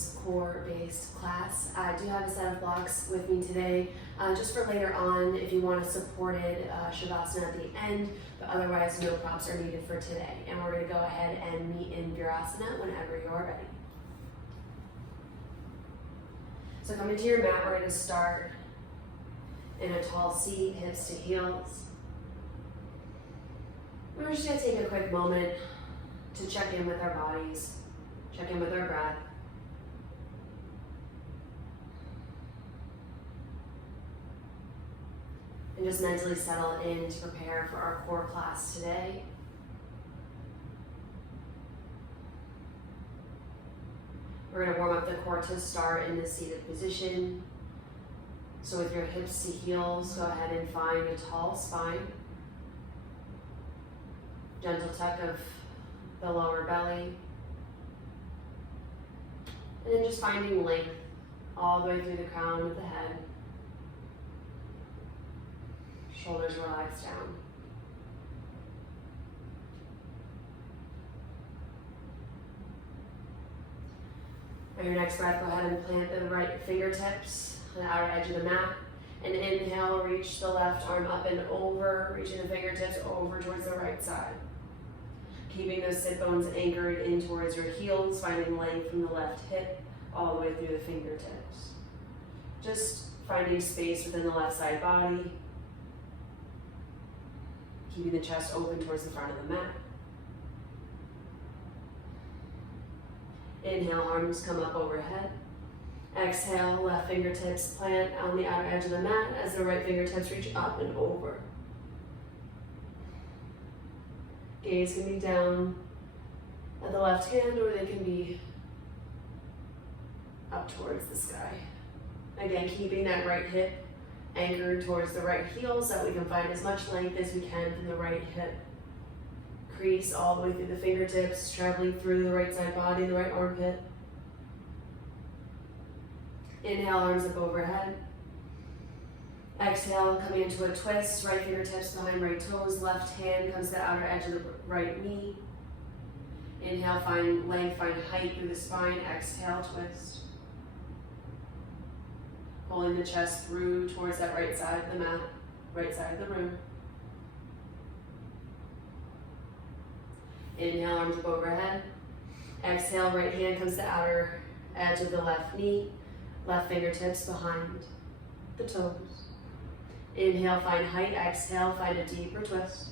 Pilates core-based class. I do have a set of blocks with me today, just for later on if you want a supported Shavasana at the end, but otherwise no props are needed for today. And we're going to go ahead and meet in Virasana whenever you're ready. So come into your mat, we're going to start in a tall seat, hips to heels. We're just going to take a quick moment to check in with our bodies, check in with our breath. And just mentally settle in to prepare for our core class today. We're going to warm up the core to start in the seated position. So with your hips to heels, go ahead and find a tall spine. Gentle tuck of the lower belly. And then just finding length all the way through the crown of the head. Shoulders relax down. On your next breath, go ahead and plant the right fingertips on the outer edge of the mat. And inhale, reach the left arm up and over, reaching the fingertips over towards the right side. Keeping those sit bones anchored in towards your heels, finding length from the left hip all the way through the fingertips. Just finding space within the left side body. Keeping the chest open towards the front of the mat. Inhale, arms come up overhead. Exhale, left fingertips plant on the outer edge of the mat as the right fingertips reach up and over. Gaze can be down at the left hand, or they can be up towards the sky. Again, keeping that right hip anchored towards the right heel so that we can find as much length as we can from the right hip. Crease all the way through the fingertips, traveling through the right side body, the right armpit. Inhale, arms up overhead. Exhale, coming into a twist, right fingertips behind right toes, left hand comes to the outer edge of the right knee. Inhale, find length, find height through the spine. Exhale, twist. Pulling the chest through towards that right side of the mat, right side of the room. Inhale, arms up overhead. Exhale, right hand comes to the outer edge of the left knee, left fingertips behind the toes. Inhale, find height. Exhale, find a deeper twist.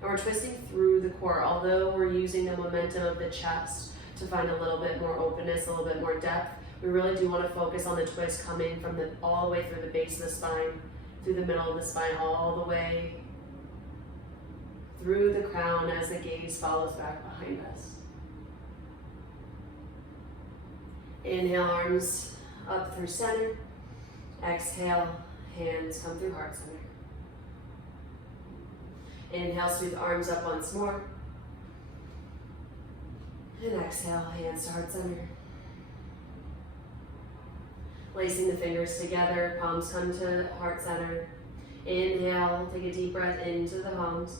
And we're twisting through the core, although we're using the momentum of the chest to find a little bit more openness, a little bit more depth. We really do want to focus on the twist coming from all the way through the base of the spine, through the middle of the spine, all the way through the crown as the gaze follows back behind us. Inhale, arms up through center. Exhale, hands come through heart center. Inhale, sweep the arms up once more. And exhale, hands to heart center. Lacing the fingers together, palms come to heart center. Inhale, take a deep breath into the palms.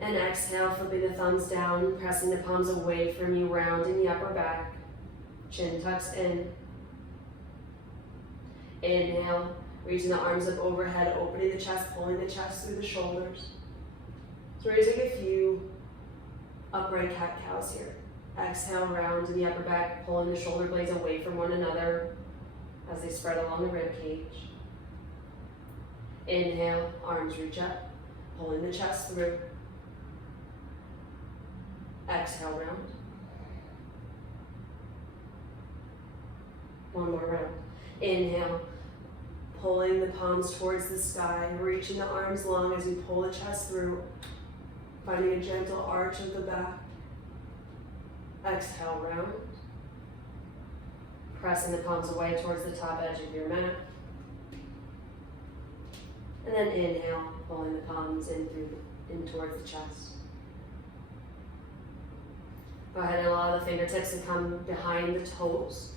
And exhale, flipping the thumbs down, pressing the palms away from you, rounding the upper back. Chin tucks in. Inhale, reaching the arms up overhead, opening the chest, pulling the chest through the shoulders. So we're going to take a few upright cat-cows here. Exhale, round in the upper back, pulling the shoulder blades away from one another as they spread along the rib cage. Inhale, arms reach up, pulling the chest through. Exhale, round. One more round. Inhale, pulling the palms towards the sky, reaching the arms long as you pull the chest through, finding a gentle arch of the back. Exhale, round. Pressing the palms away towards the top edge of your mat. And then inhale, pulling the palms in towards the chest. Go ahead and allow the fingertips to come behind the toes.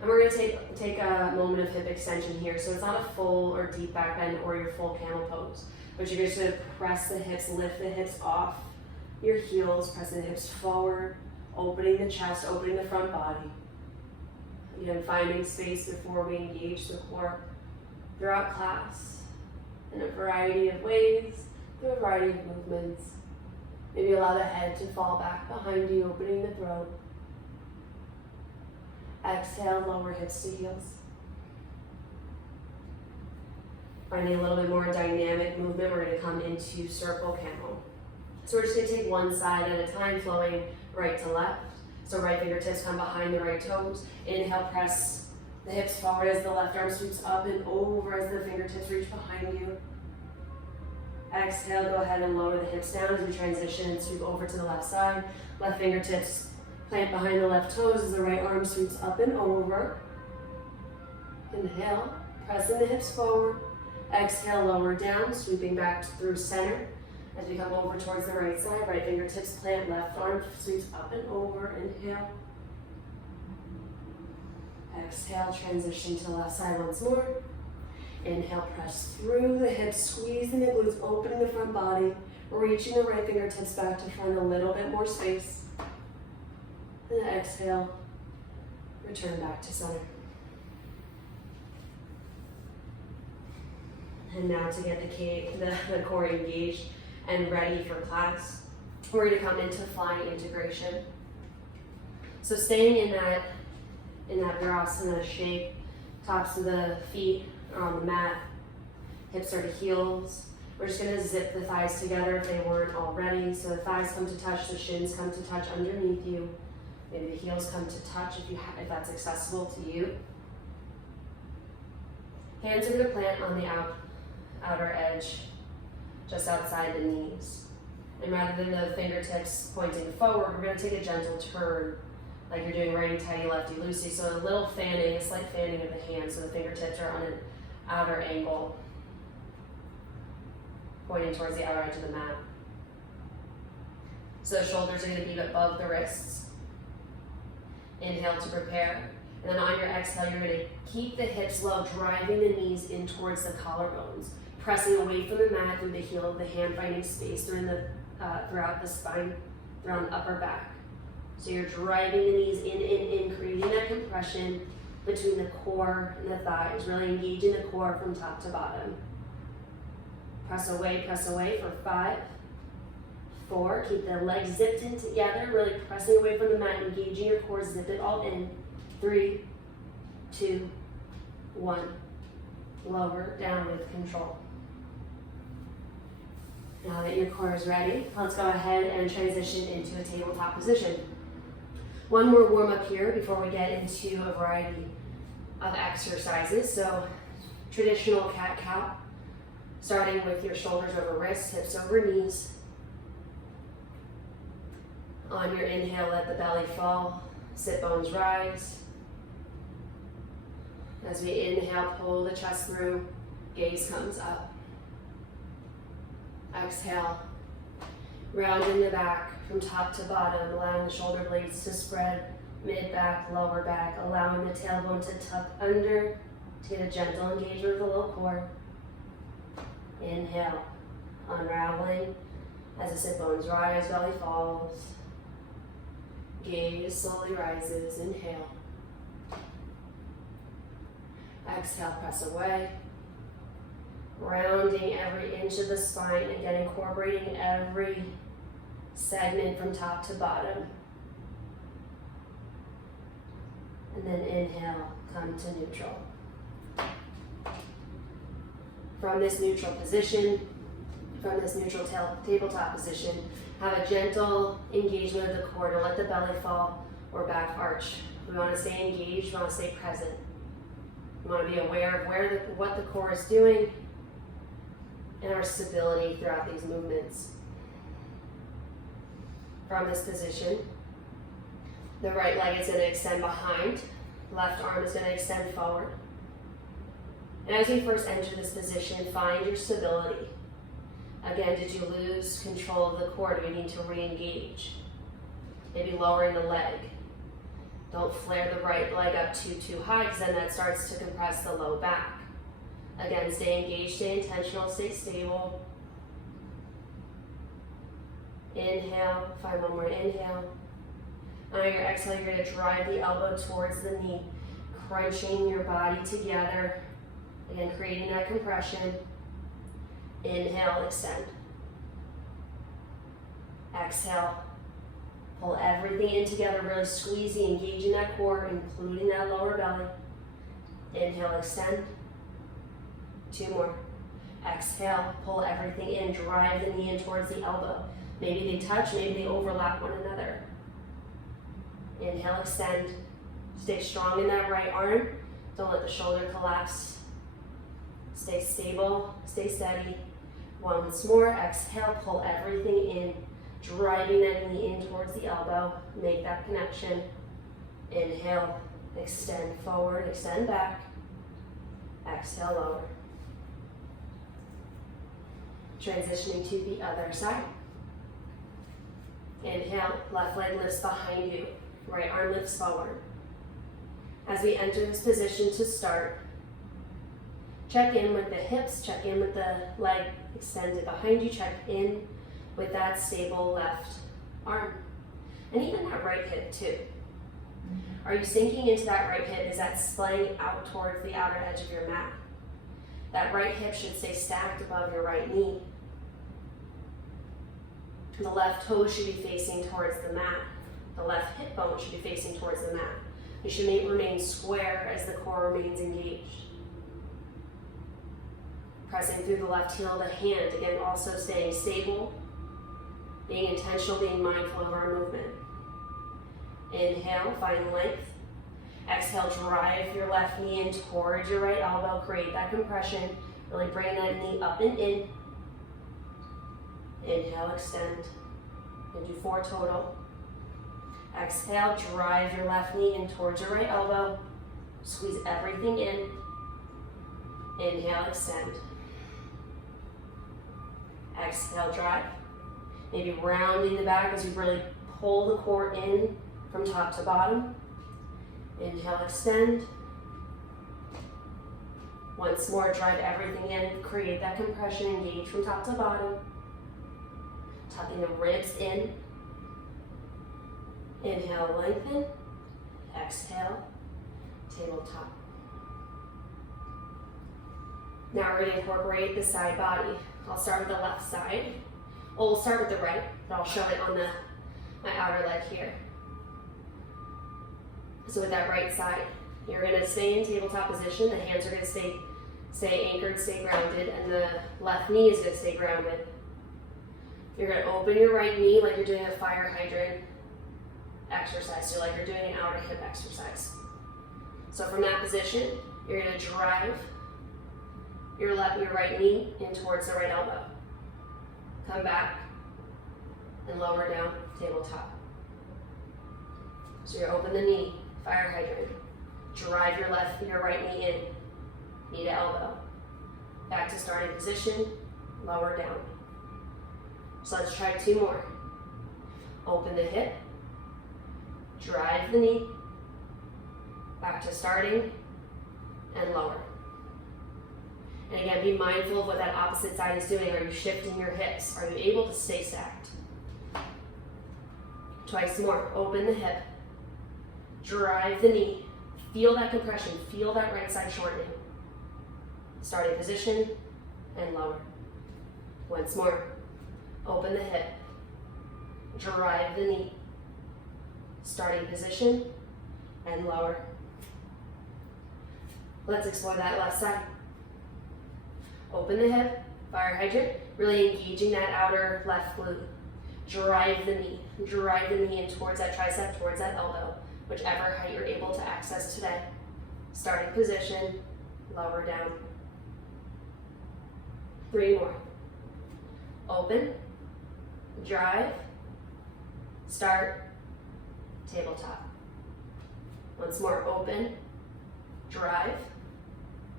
And we're going to take a moment of hip extension here. So it's not a full or deep back bend or your full camel pose, but you're just going to press the hips, lift the hips off your heels, press the hips forward, opening the chest, opening the front body. Again, finding space before we engage the core throughout class in a variety of ways, through a variety of movements. Maybe allow the head to fall back behind you, opening the throat. Exhale, lower hips to heels. Finding a little bit more dynamic movement, we're going to come into circle camel. So we're just going to take one side at a time, flowing right to left. So right fingertips come behind the right toes. Inhale, press the hips forward as the left arm sweeps up and over as the fingertips reach behind you. Exhale, go ahead and lower the hips down as we transition and sweep over to the left side. Left fingertips plant behind the left toes as the right arm sweeps up and over. Inhale, pressing the hips forward. Exhale, lower down, sweeping back through center. As we come over towards the right side, right fingertips plant, left arm sweeps up and over. Inhale. Exhale, transition to the left side once more. Inhale, press through the hips, squeezing the glutes, opening the front body, reaching the right fingertips back to find a little bit more space. And exhale, return back to center. And now to get the core engaged and ready for class, we're going to come into flying integration. So staying in that Virasana shape, tops of the feet are on the mat, hips are to heels. We're just going to zip the thighs together if they weren't already. So the thighs come to touch, the shins come to touch underneath you. Maybe the heels come to touch if that's accessible to you. Hands are going to plant on the outer edge, just outside the knees. And rather than the fingertips pointing forward, we're going to take a gentle turn, like you're doing righty-tighty, lefty-loosey. So a little fanning, a slight fanning of the hands, so the fingertips are on an outer angle, pointing towards the outer edge of the mat. So the shoulders are going to be above the wrists. Inhale to prepare. And then on your exhale, you're going to keep the hips low, driving the knees in towards the collarbones, pressing away from the mat through the heel of the hand, finding space throughout the spine, throughout the upper back. So you're driving the knees in, creating that compression between the core and the thighs, really engaging the core from top to bottom. Press away for 5, 4, keep the legs zipped in together, really pressing away from the mat, engaging your core, zip it all in. 3, 2, 1. Lower down with control. Now that your core is ready, let's go ahead and transition into a tabletop position. One more warm up here before we get into a variety of exercises. So traditional cat-cow, starting with your shoulders over wrists, hips over knees. On your inhale, let the belly fall, sit bones rise. As we inhale, pull the chest through, gaze comes up. Exhale, rounding the back from top to bottom, allowing the shoulder blades to spread, mid-back, lower back, allowing the tailbone to tuck under to get a gentle engagement with the low core. Inhale, unraveling as the sit bones rise, belly falls. Gaze slowly rises, inhale. Exhale, press away. Rounding every inch of the spine, again incorporating every segment from top to bottom. And then inhale, come to neutral. From this neutral position, from this neutral tabletop position, have a gentle engagement of the core to let the belly fall or back arch. We want to stay engaged, we want to stay present. We want to be aware of what the core is doing and our stability throughout these movements. From this position, the right leg is going to extend behind, left arm is going to extend forward. And as you first enter this position, find your stability. Again, did you lose control of the core? Do you need to re-engage? Maybe lowering the leg. Don't flare the right leg up too high, because then that starts to compress the low back. Again, stay engaged, stay intentional, stay stable. Inhale, find one more inhale. On your exhale, you're going to drive the elbow towards the knee, crunching your body together. Again, creating that compression. Inhale, extend. Exhale, pull everything in together, really squeezing, engaging that core, including that lower belly. Inhale, extend. 2 more. Exhale, pull everything in, drive the knee in towards the elbow. Maybe they touch, maybe they overlap one another. Inhale, extend. Stay strong in that right arm. Don't let the shoulder collapse. Stay stable, stay steady. Once more, exhale, pull everything in, driving that knee in towards the elbow. Make that connection. Inhale, extend forward, extend back. Exhale, lower. Transitioning to the other side. Inhale, left leg lifts behind you, right arm lifts forward. As we enter this position to start, check in with the hips, check in with the leg extended behind you, check in with that stable left arm. And even that right hip too. Are you sinking into that right hip? Is that splaying out towards the outer edge of your mat? That right hip should stay stacked above your right knee. The left toe should be facing towards the mat. The left hip bone should be facing towards the mat. You should remain square as the core remains engaged. Pressing through the left heel of the hand, again also staying stable, being intentional, being mindful of our movement. Inhale, find length. Exhale, drive your left knee in towards your right elbow, create that compression, really bring that knee up and in. Inhale, extend, and do 4 total. Exhale, drive your left knee in towards your right elbow, squeeze everything in. Inhale, extend. Exhale, drive. Maybe rounding the back as you really pull the core in from top to bottom. Inhale, extend. Once more, drive everything in, create that compression, engage from top to bottom. Tucking the ribs in. Inhale, lengthen. Exhale, tabletop. Now we're going to incorporate the side body. I'll start with the left side. Well, we'll start with the right, but I'll show it on my outer leg here. So with that right side, you're going to stay in tabletop position. The hands are going to stay anchored, stay grounded, and the left knee is going to stay grounded. You're going to open your right knee like you're doing a fire hydrant exercise, so like you're doing an outer hip exercise. So from that position, you're going to drive your right knee in towards the right elbow. Come back and lower down, tabletop. So you open the knee, fire hydrant. Drive your right knee in, knee to elbow. Back to starting position, lower down. So let's try 2 more. Open the hip, drive the knee, back to starting, and lower. And again, be mindful of what that opposite side is doing. Are you shifting your hips? Are you able to stay stacked? Twice more. Open the hip, drive the knee, feel that compression, feel that right side shortening. Starting position, and lower. Once more. Open the hip, drive the knee, starting position, and lower. Let's explore that left side. Open the hip, fire hydrant, really engaging that outer left glute. Drive the knee in towards that tricep, towards that elbow, whichever height you're able to access today. Starting position, lower down. 3 more. Open, drive, start, tabletop. Once more, open, drive,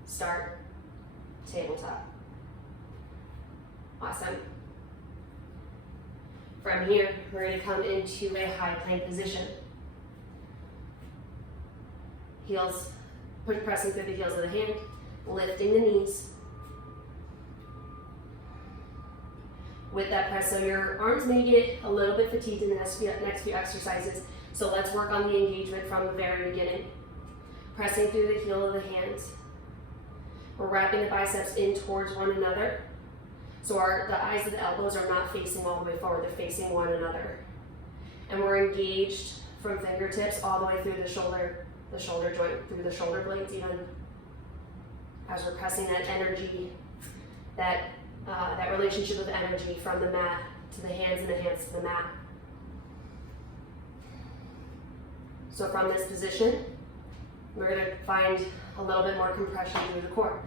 start, tabletop. Awesome. From here, we're going to come into a high plank position. Heels, pressing through the heels of the hand, lifting the knees. With that press, so your arms may get a little bit fatigued in the next few exercises. So let's work on the engagement from the very beginning. Pressing through the heel of the hands. We're wrapping the biceps in towards one another. So the eyes of the elbows are not facing all the way forward, they're facing one another. And we're engaged from fingertips all the way through the shoulder joint, through the shoulder blades even, as we're pressing that energy, that relationship of energy from the mat to the hands and the hands to the mat. So from this position, we're going to find a little bit more compression through the core.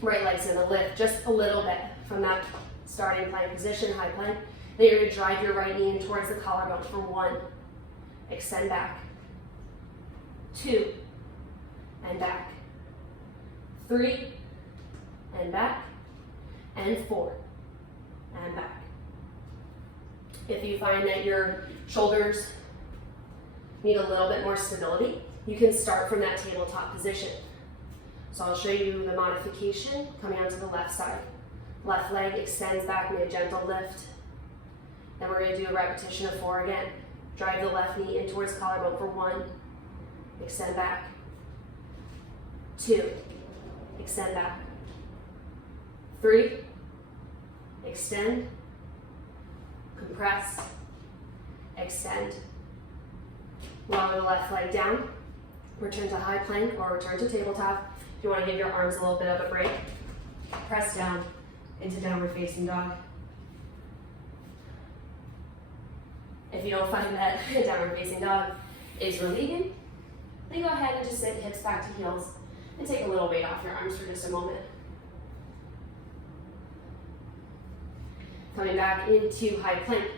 Right leg's going to lift just a little bit from that starting plank position, high plank. Then you're going to drive your right knee in towards the collarbone for 1. Extend back. 2. And back. 3. And back. And 4. And back. If you find that your shoulders need a little bit more stability, you can start from that tabletop position. So I'll show you the modification coming onto the left side. Left leg extends back, make a gentle lift. Then we're going to do a repetition of 4 again. Drive the left knee in towards collarbone for 1. Extend back. 2. Extend back. 3. Extend. Compress. Extend. Lower the left leg down. Return to high plank or return to tabletop. If you want to give your arms a little bit of a break, press down into downward facing dog. If you don't find that downward facing dog is relieving, then go ahead and just sit hips back to heels and take a little weight off your arms for just a moment. Coming back into high plank.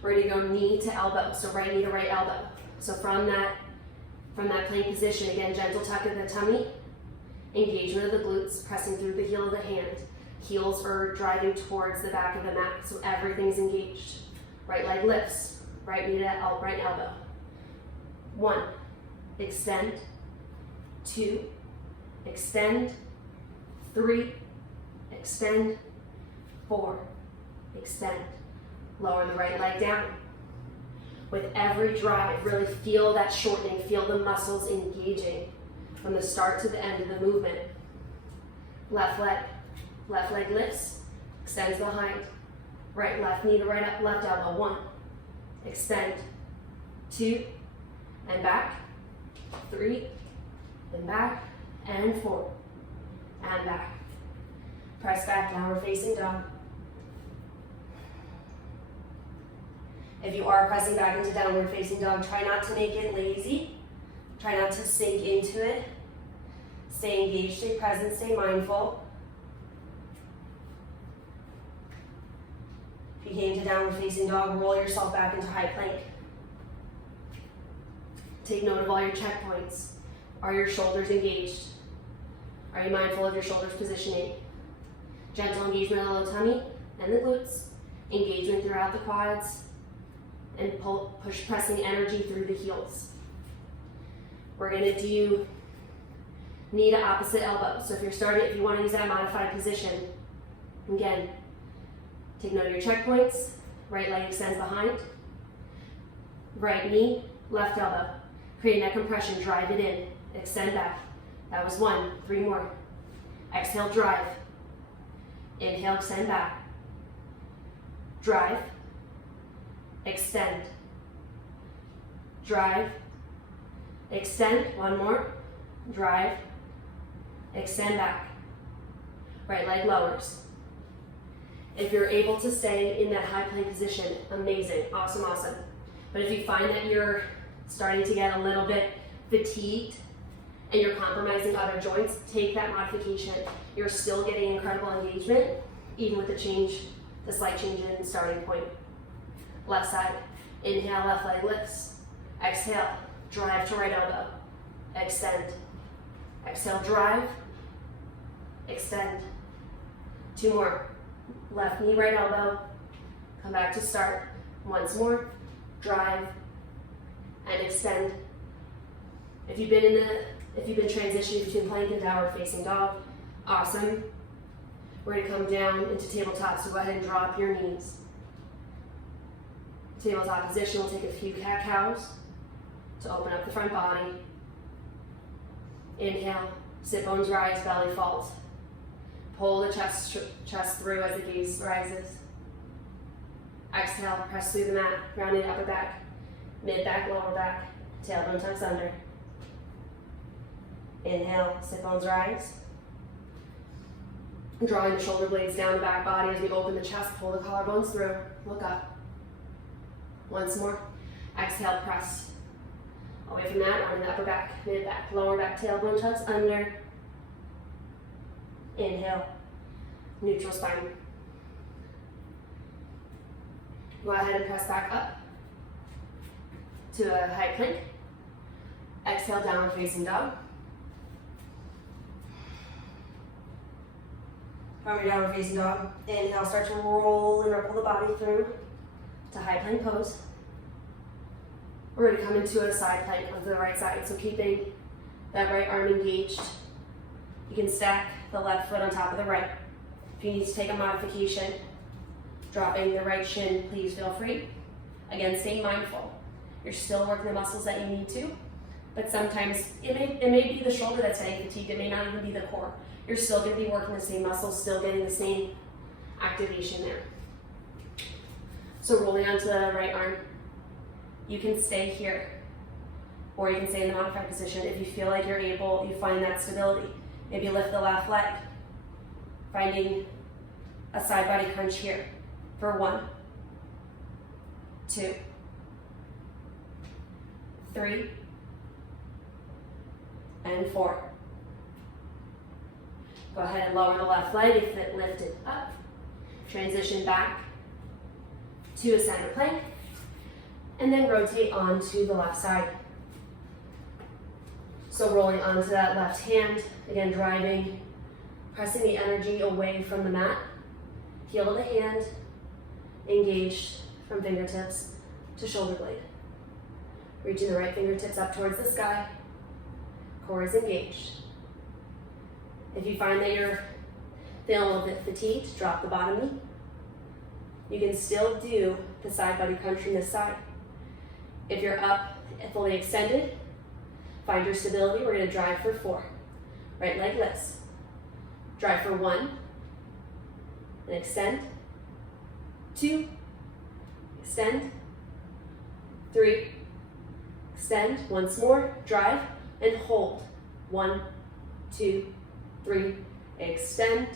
We're going to go knee to elbow, so right knee to right elbow. So from that plank position, again, gentle tuck of the tummy, engagement of the glutes, pressing through the heel of the hand. Heels are driving towards the back of the mat, so everything's engaged. Right leg lifts, right knee to right elbow. 1, extend. 2, extend. 3, extend. 4, extend. Lower the right leg down. With every drive, really feel that shortening, feel the muscles engaging from the start to the end of the movement. Left leg lifts, extends behind. Right, left knee to right, left elbow. 1, extend. 2, and back. 3, and back, and 4, and back. Press back, downward facing dog. If you are pressing back into downward facing dog, try not to make it lazy. Try not to sink into it. Stay engaged, stay present, stay mindful. If you came to downward facing dog, roll yourself back into high plank. Take note of all your checkpoints. Are your shoulders engaged? Are you mindful of your shoulders positioning? Gentle engagement of the low tummy and the glutes. Engagement throughout the quads. And pressing energy through the heels. We're going to do knee to opposite elbow. So if you want to use that modified position, again, take note of your checkpoints. Right leg extends behind. Right knee, left elbow. Create neck compression, drive it in. Extend back. That was 1, 3 more. Exhale, drive. Inhale, extend back. Drive. Extend. Drive. Extend. 1 more. Drive. Extend back. Right leg lowers. If you're able to stay in that high plank position, amazing, awesome, awesome. But if you find that you're starting to get a little bit fatigued and you're compromising other joints, take that modification. You're still getting incredible engagement, even with the slight change in starting point. Left side, inhale, left leg lifts. Exhale, drive to right elbow. Extend. Exhale, drive. Extend. 2 more. Left knee, right elbow. Come back to start. Once more. Drive and extend. If you've been transitioning between plank and downward facing dog, awesome. We're going to come down into tabletop, so go ahead and drop your knees. Tabletop position, we'll take a few cat-cows to open up the front body. Inhale, sit bones rise, belly falls. Pull the chest through as the gaze rises. Exhale, press through the mat, rounding the upper back, mid back, lower back, tailbone tucks under. Inhale, sit bones rise. Drawing the shoulder blades down the back body as we open the chest, pull the collarbones through, look up. Once more. Exhale, press away from that, rounding the upper back, mid back, lower back, tailbone tucks under. Inhale, neutral spine. Go ahead and press back up to a high plank. Exhale, downward facing dog. From your downward facing dog, inhale, start to roll and ripple the body through to high plank pose. We're going to come into a side plank onto the right side, so keeping that right arm engaged. You can stack the left foot on top of the right. If you need to take a modification, dropping the right shin, please feel free. Again, stay mindful. You're still working the muscles that you need to, but sometimes it may be the shoulder that's getting fatigued. It may not even be the core. You're still going to be working the same muscles, still getting the same activation there. So rolling onto the right arm, you can stay here, or you can stay in the modified position. If you feel like you're able, you find that stability. Maybe lift the left leg, finding a side body crunch here for 1, 2, 3, and 4. Go ahead and lower the left leg if it lifted up. Transition back to a center plank, and then rotate onto the left side. So rolling onto that left hand, again driving, pressing the energy away from the mat. Heel of the hand, engaged from fingertips to shoulder blade. Reaching the right fingertips up towards the sky, core is engaged. If you find that you're feeling a little bit fatigued, drop the bottom knee. You can still do the side body crunch from this side. If you're up fully extended, find your stability. We're going to drive for 4. Right leg lifts. Drive for 1. And extend. 2. Extend. 3. Extend. Once more. Drive and hold. 1, 2, 3. Extend.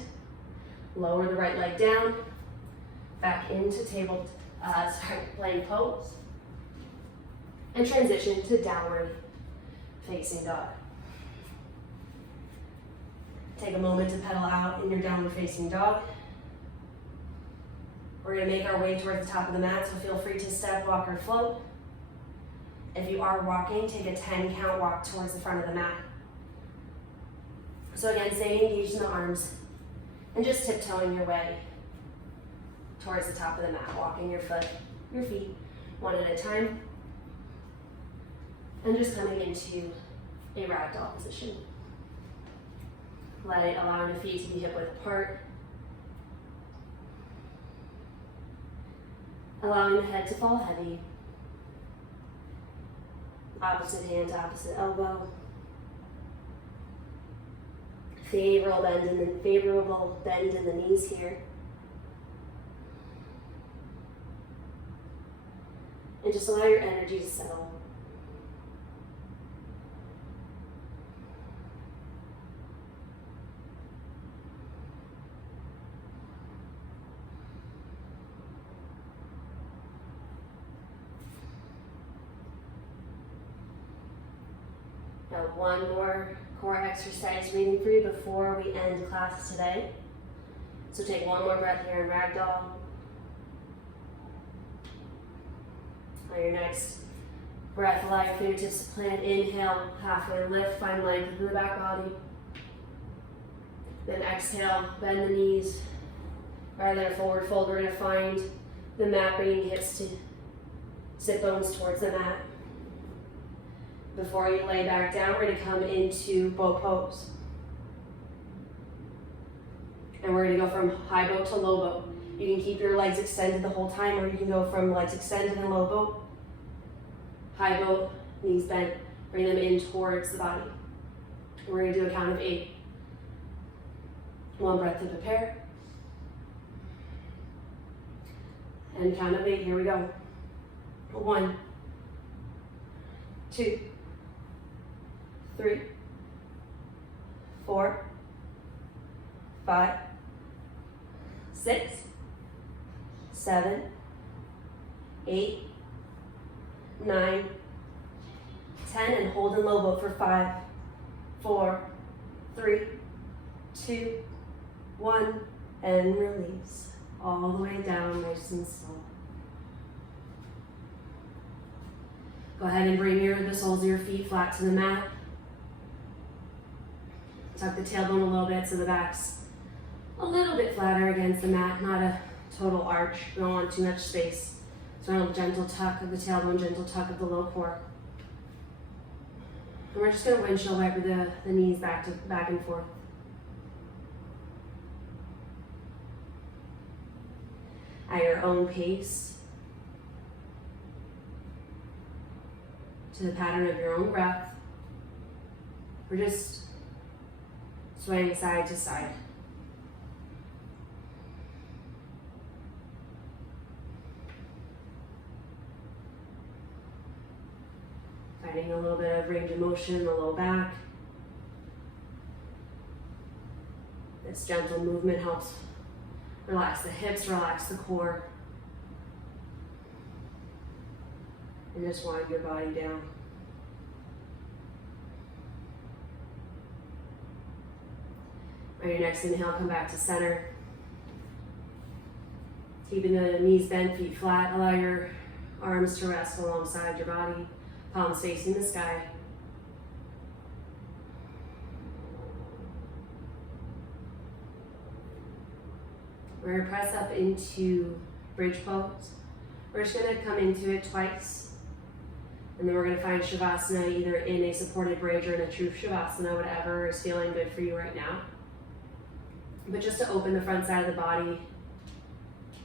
Lower the right leg down. Back into plank pose. And transition to downward facing dog. Take a moment to pedal out in your downward facing dog. We're going to make our way towards the top of the mat, so feel free to step, walk, or float. If you are walking, take a 10 count walk towards the front of the mat. So again, staying engaged in the arms and just tiptoeing your way towards the top of the mat, walking your feet, one at a time. And just coming into a ragdoll position. Allowing the feet to be hip width apart. Allowing the head to fall heavy. Opposite hand to opposite elbow. Favorable bend in the knees here. And just allow your energy to settle. Now one more core exercise reading for you before we end class today. So take one more breath here in ragdoll. On your next breath, allow your fingertips to plant. Inhale, halfway lift, find length through the back body. Then exhale, bend the knees. Rather than a forward fold, we're going to find the mat, bringing hips to sit bones towards the mat. Before you lay back down, we're going to come into bow pose. And we're going to go from high bow to low bow. You can keep your legs extended the whole time, or you can go from legs extended and low boat, high boat, knees bent, bring them in towards the body. We're gonna do a count of 8. 1 breath to prepare. And count of 8, here we go. 1, 2, 3, 4, 5, 6, 7, 8, 9, 10, and hold in low boat for 5, 4, 3, 2, 1, and release. All the way down, nice and slow. Go ahead and bring the soles of your feet flat to the mat. Tuck the tailbone a little bit so the back's a little bit flatter against the mat, not a total arch. We don't want too much space. So a gentle tuck of the tailbone, gentle tuck of the low core. And we're just going to windshield wiper the knees back and forth. At your own pace, to the pattern of your own breath, we're just swaying side to side. Finding a little bit of range of motion in the low back. This gentle movement helps relax the hips, relax the core. And just wind your body down. On your next inhale, come back to center. Keeping the knees bent, feet flat. Allow your arms to rest alongside your body, palms facing the sky. We're going to press up into bridge pose. We're just going to come into it twice. And then we're going to find Shavasana either in a supported bridge or in a true Shavasana, whatever is feeling good for you right now. But just to open the front side of the body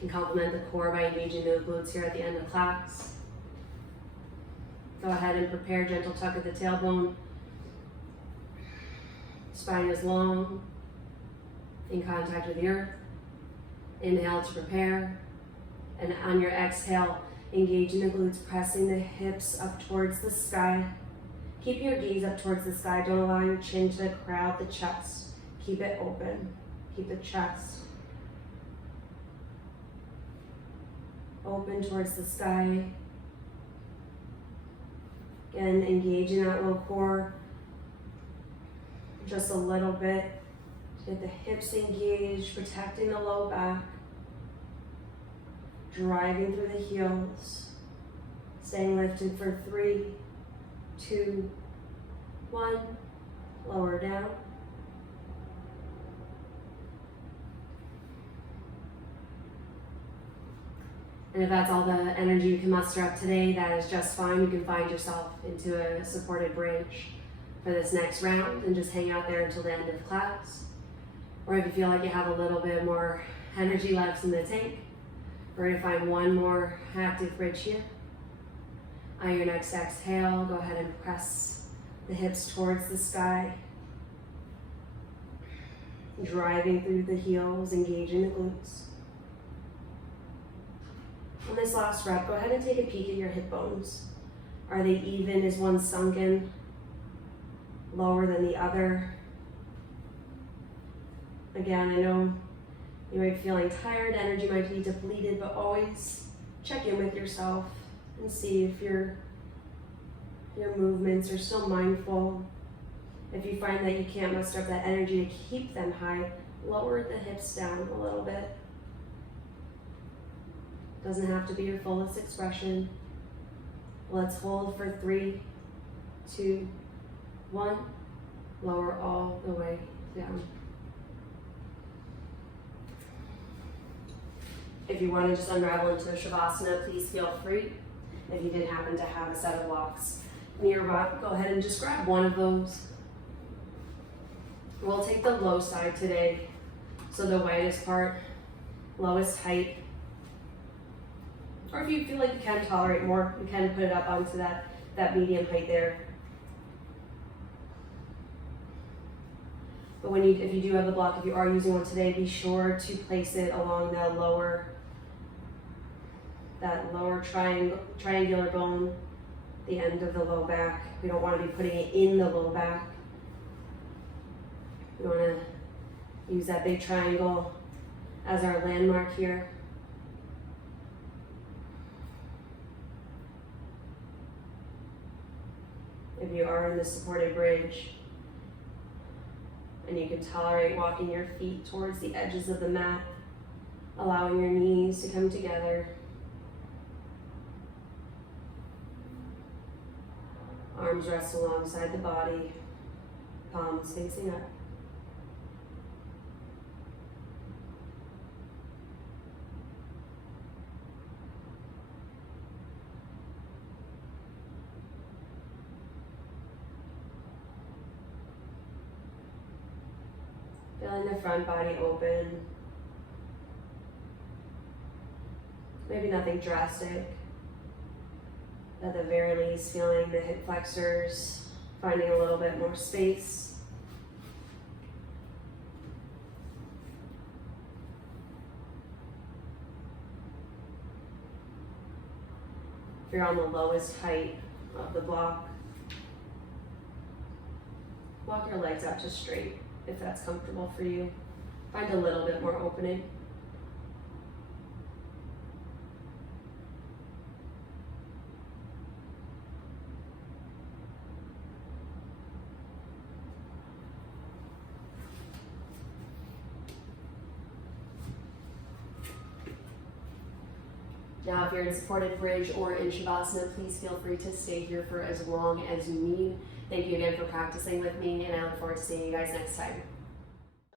and complement the core by engaging the glutes here at the end of class. Go ahead and prepare gentle tuck of the tailbone. Spine is long, in contact with the earth. Inhale to prepare. And on your exhale, engaging the glutes, pressing the hips up towards the sky. Keep your gaze up towards the sky. Don't allow your chin to crowd the chest. Keep it open. Keep the chest open towards the sky. Again, engaging that low core just a little bit. Get the hips engaged, protecting the low back. Driving through the heels. Staying lifted for 3, 2, 1. Lower down. And if that's all the energy you can muster up today, that is just fine. You can find yourself into a supported bridge for this next round and just hang out there until the end of class. Or if you feel like you have a little bit more energy left in the tank, we're going to find one more active bridge here. On your next exhale, go ahead and press the hips towards the sky. Driving through the heels, engaging the glutes. On this last rep, go ahead and take a peek at your hip bones. Are they even? Is one sunken lower than the other? Again, I know you might be feeling tired, energy might be depleted, but always check in with yourself and see if your movements are still mindful. If you find that you can't muster up that energy to keep them high, lower the hips down a little bit. Doesn't have to be your fullest expression. Let's hold for 3, 2, 1. Lower all the way down. If you want to just unravel into a Shavasana, please feel free. If you did happen to have a set of blocks nearby, go ahead and just grab one of those. We'll take the low side today, so the widest part lowest height. Or if you feel like you can tolerate more, you can put it up onto that medium height there. But if you do have the block, if you are using one today, be sure to place it along that lower triangular bone, the end of the low back. We don't want to be putting it in the low back. We want to use that big triangle as our landmark here. If you are in the supported bridge and you can tolerate walking your feet towards the edges of the mat, allowing your knees to come together. Arms rest alongside the body, palms facing up. Feeling the front body open. Maybe nothing drastic. At the very least, feeling the hip flexors, finding a little bit more space. If you're on the lowest height of the block, walk your legs out to straight if that's comfortable for you. Find a little bit more opening. Now, if you're in supported bridge or in Shavasana, please feel free to stay here for as long as you need. Thank you again for practicing with me, and I look forward to seeing you guys next time.